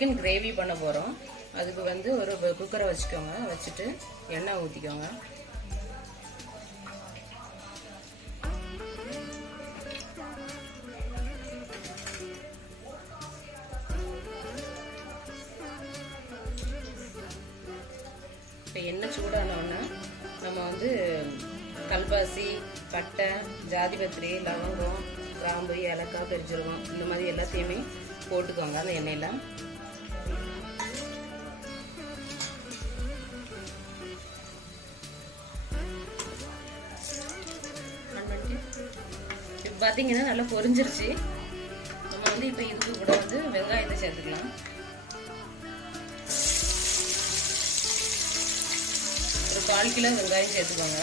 Chicken gravy பண்ண போகிறோம். அதுக்கு வந்து ஒரு குக்கரை வச்சுக்கோங்க. வச்சுட்டு எண்ணெய் ஊற்றிக்கோங்க. இப்போ எண்ணெய் சூடானோன்னா நம்ம வந்து கல்பாசி, பட்டை, ஜாதிபத்திரி, லவங்கம், கிராம்பு, ஏலக்காய், பெருஞ்சீரகம் இந்த மாதிரி எல்லாத்தையுமே போட்டுக்கோங்க அந்த எண்ணெயில். இப்போ பார்த்தீங்கன்னா நல்லா பொரிஞ்சிருச்சு. நம்ம வந்து இப்போ இதுக்கு கூட வந்து வெங்காயத்தை சேர்த்துக்கலாம். ஒரு 1/4 கிலோ வெங்காயம் சேர்த்துக்கோங்க.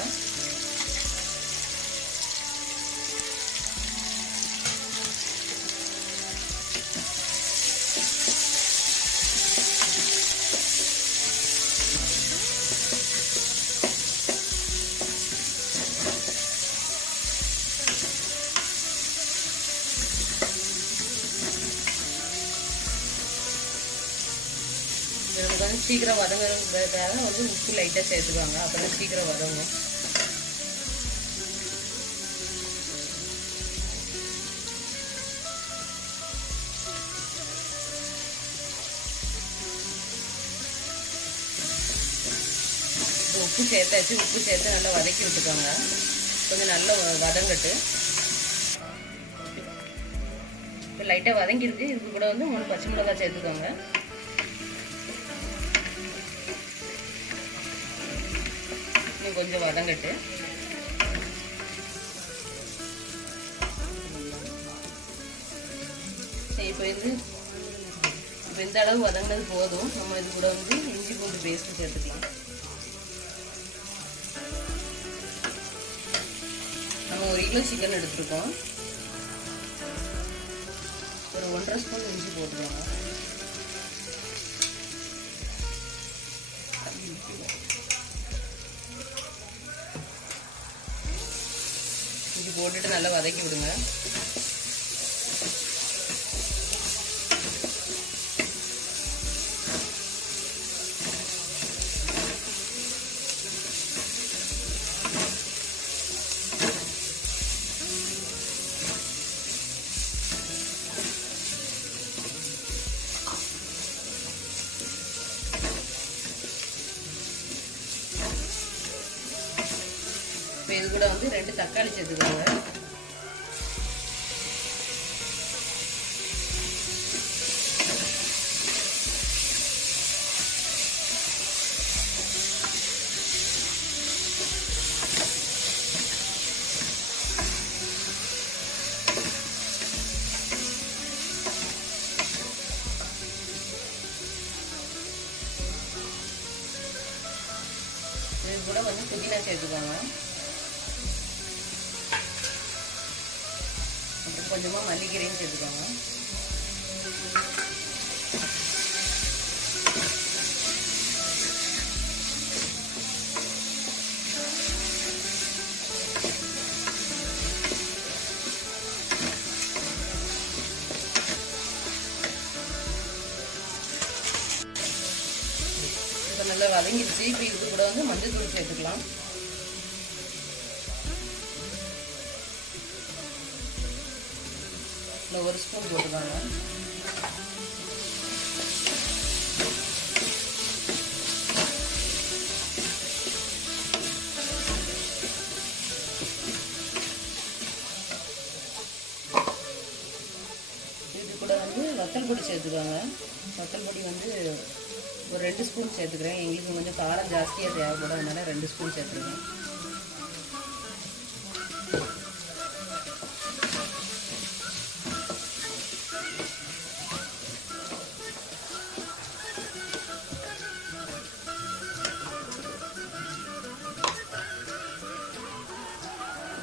நமக்கு வந்து சீக்கிரம் வதங்குறதுக்காக வந்து உப்பு லைட்டாக சேர்த்துக்குவாங்க. அப்போ தான் சீக்கிரம் வதங்கும். உப்பு சேர்த்தாச்சு. உப்பு சேர்த்து நல்லா வதக்கி விட்டுக்கோங்க. கொஞ்சம் நல்லா வதங்கட்டு. இப்போ லைட்டாக வதங்கிருக்கு. இதுக்கு கூட வந்து 3 பச்சை மிளகாய் சேர்த்துக்கோங்க. கொஞ்சம் வதங்கட்டு. சரி, இப்போ இந்த அளவு வதங்கினது போதும். நம்ம இது கூட வந்து இஞ்சி பூண்டு பேஸ்ட் சேர்த்துக்கலாம். நம்ம 1 கிலோ சிக்கன் எடுத்துருக்கோம். ஒரு 1.5 ஸ்பூன் இஞ்சி போட்டுக்கோங்க. இஞ்சி போட்டுட்டு நல்லா வதக்கி விடுங்க. இப்போ இது கூட வந்து 2 தக்காளி சேர்த்துக்கோங்க. இது கூட வந்து புதினா சேர்த்துக்கோங்க. கொஞ்சமா மல்லிக்கீரையும் சேர்த்துக்கோங்க. இப்போ நல்லா வதங்கிடுச்சு. இப்போ இது கூட வந்து மஞ்சள் தூள் சேர்த்துக்கலாம். இன்னும் 1 ஸ்பூன் போட்டுக்கோங்க. இது கூட வந்து வத்தல் பொடி சேர்த்துக்கோங்க. வத்தல் பொடி வந்து ஒரு 2 ஸ்பூன் சேர்த்துக்கிறேன். எங்களுக்கு கொஞ்சம் காரம் ஜாஸ்தியாக தேவைப்படும். அதனால 2 ஸ்பூன் சேர்த்துக்கிறேன்.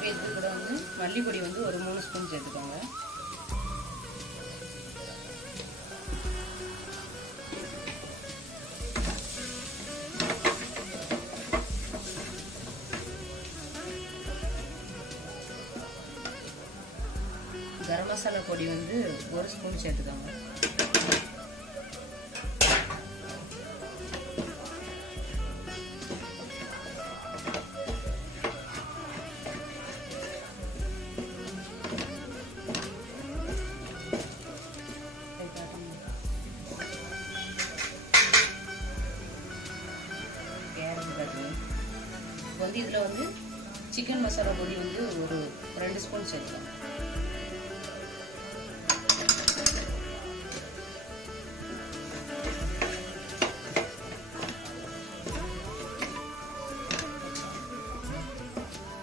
இது கூட வந்து மல்லிப்பொடி வந்து ஒரு 3 ஸ்பூன் சேர்த்துக்கோங்க. கரம் மசாலா பொடி வந்து 1 ஸ்பூன் சேர்த்துக்கோங்க. இதில் வந்து சிக்கன் மசாலா பொடி வந்து ஒரு 2 ஸ்பூன் சேர்க்கலாம்.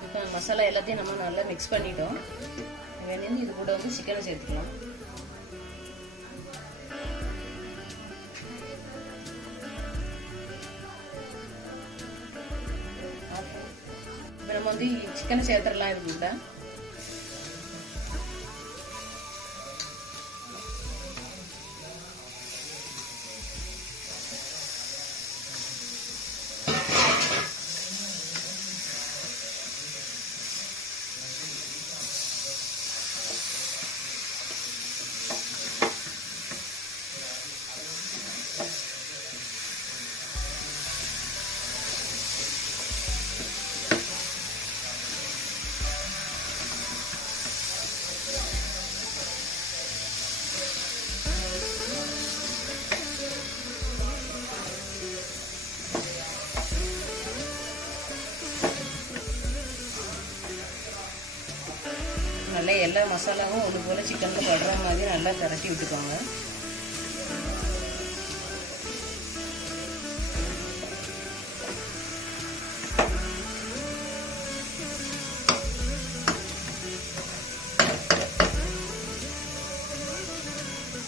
இப்போ மசாலா எல்லாத்தையும் நம்ம நல்லா மிக்ஸ் பண்ணிட்டோம். வேணும் இது கூட வந்து சிக்கனை சேர்த்துக்கலாம். நம்ம வந்து சிக்கனை சேர்த்துடலாம். இது கூட நல்லா எல்லா மசாலாவும் ஒன்று போல் சிக்கனில் படுற மாதிரி நல்லா திரட்டி விட்டுக்கோங்க.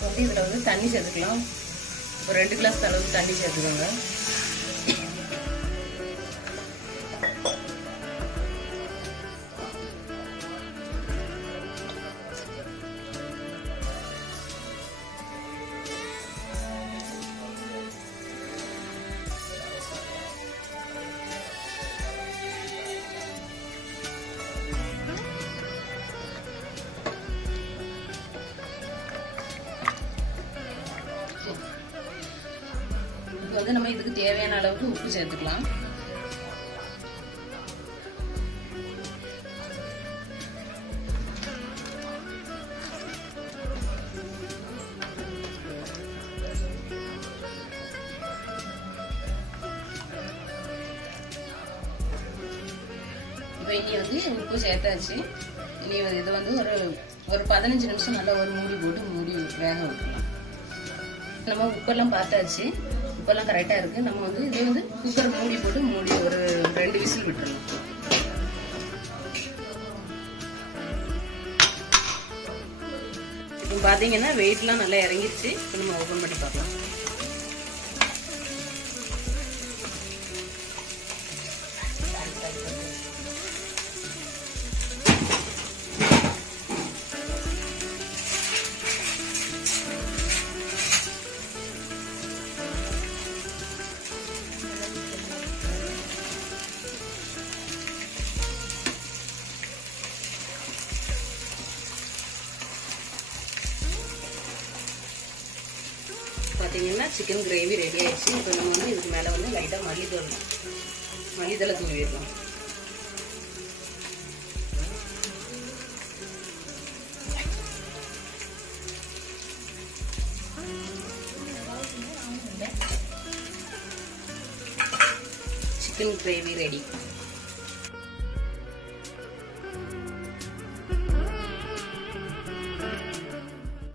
வந்து இதில் வந்து தண்ணி சேர்த்துக்கலாம். ஒரு 2 கிளாஸ் அளவுக்கு தண்ணி சேர்த்துக்கோங்க. வந்து நம்ம இதுக்கு தேவையான அளவுக்கு உப்பு சேர்த்துக்கலாம். இப்போ இனி வந்து உப்பு சேர்த்தாச்சு. இனி இது வந்து ஒரு 15 நிமிஷம் நல்லா ஒரு மூடி போட்டு மூடி வேக விட்டுக்கலாம். நம்ம உப்பெல்லாம் பார்த்தாச்சு. உப்பெல்லாம் கரெக்டாக இருக்குது. நம்ம வந்து இதே வந்து குக்கர் மூடி போட்டு மூடி ஒரு 2 விசில் விட்டுறலாம். இப்போ பார்த்தீங்கன்னா வெயிட்லாம் நல்லா இறங்கிடுச்சு. இப்போ நம்ம ஓப்பன் பண்ணி பார்க்கலாம். பார்த்தீங்கன்னா சிக்கன் கிரேவி ரெடி ஆயிடுச்சு. இப்போ நம்ம வந்து இதுக்கு மேலே வந்து லைட்டாக மல்லித்தலை தூவிடலாம். Chicken gravy ready.